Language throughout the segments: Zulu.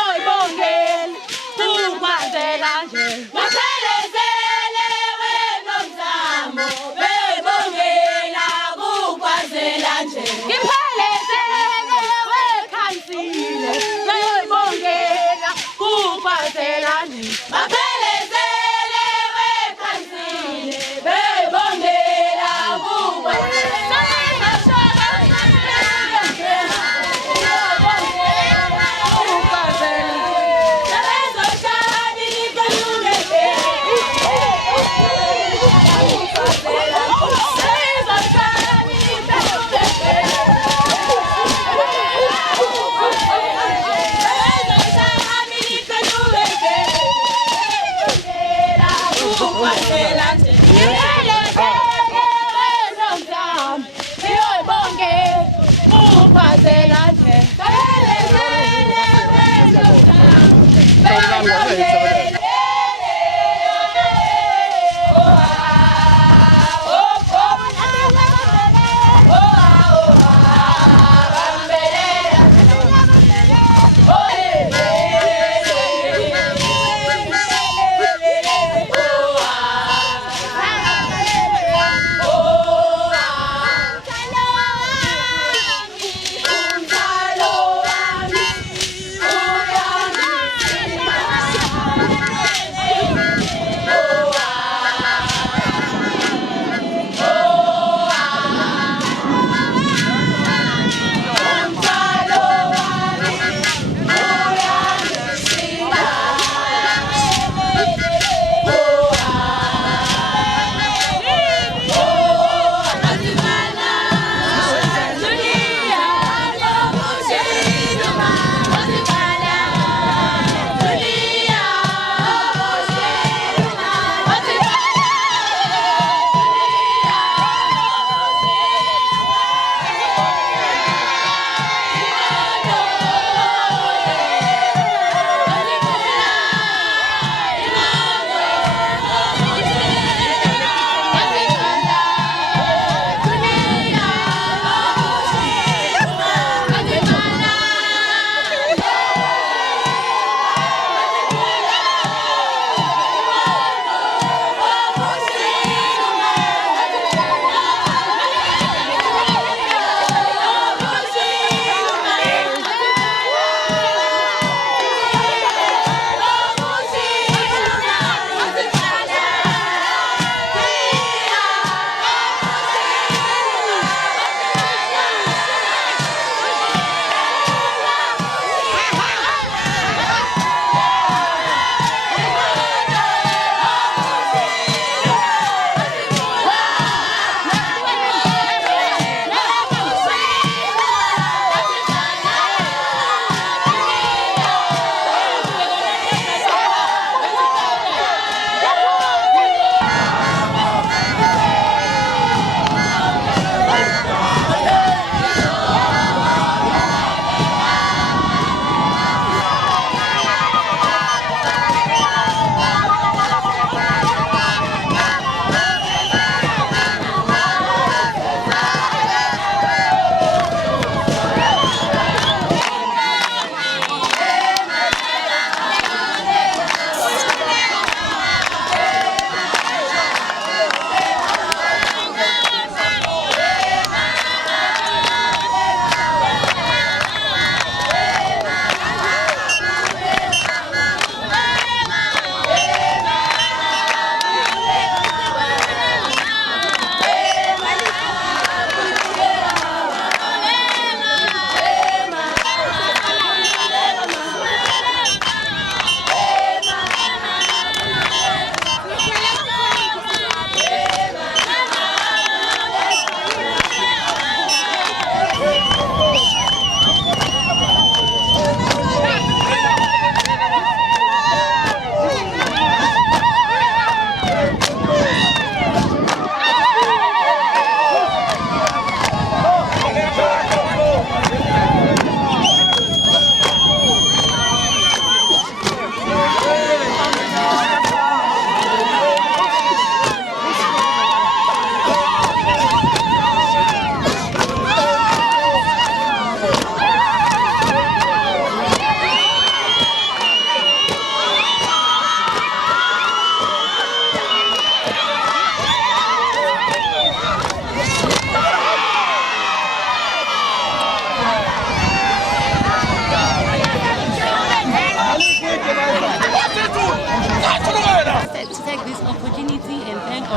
beyibongela ukwazela nje baphelezele wena mzamo beyibongela ukwazela nje ngiphelezele wekhansile beyibongela ukwazela nje baphelezele wekhansile beyibongela ukwazela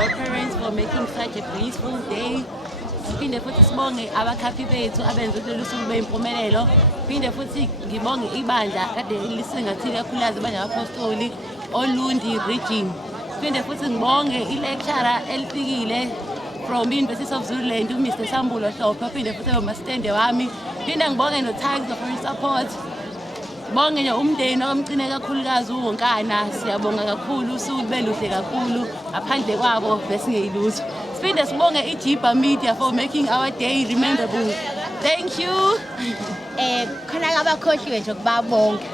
our parents for making such a blissful day. Siphinde futhi sibonge abakhaphi bethu abenze lolu suku beyimpumelelo. Phinde futhi ngibonge ibandla kade lisingathile kakhulukazi ibandla labaphostoli Olundi region. Phinde futhi ngibonge ilecturer elifikile from University of Zululand uMr Sambulo Hlophe. Phinde futhi abamasitende wami. Phinde ngibonge noTiger for support. Bonge nje umndeni okamcine kakhulukazi uwonkana siyabonga kakhulu usuku beluhle kakhulu ngaphandle kwabo besingeyilutho. Siphinde sibonge iJiba Media for making our day rememberable. Thank you. Khona abakhohliwe nje kubabonke.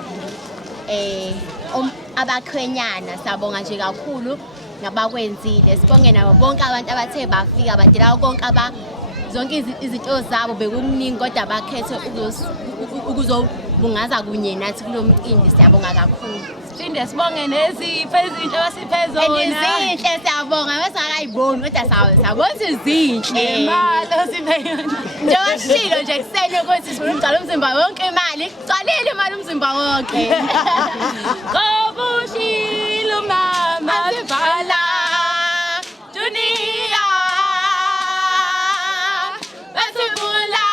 Abakhwenyana siyabonga nje kakhulu ngabakwenzile. Sibonge nabo bonke abantu abathe bafika badela konke zonke izinto zabo bekuningi kodwa bakhethe ukuzobungaza kunye nathi kulo mcimbi siyabonga kakhulu. Siphinde sibonge nezipho ezinhle abasiphe zona. Ezinhle siyabonga besingakayiboni kodwa siyabona izinhle. Imali osiphe yona. Njengoba sishilo nje kuseni ukuthi sifuna ukugcwala umzimba wonke imali, gcwalile imali umzimba wonke. Kobushilo mama Sibhala dunia besibula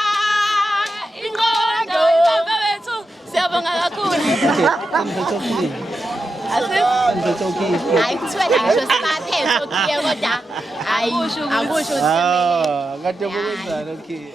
ingqondo baba bethu siyabonga kakhulu. hayi kuthiwa ngisho sibaphethe okuye kodwa hayi akusho ukuthi kade bokwenzani okay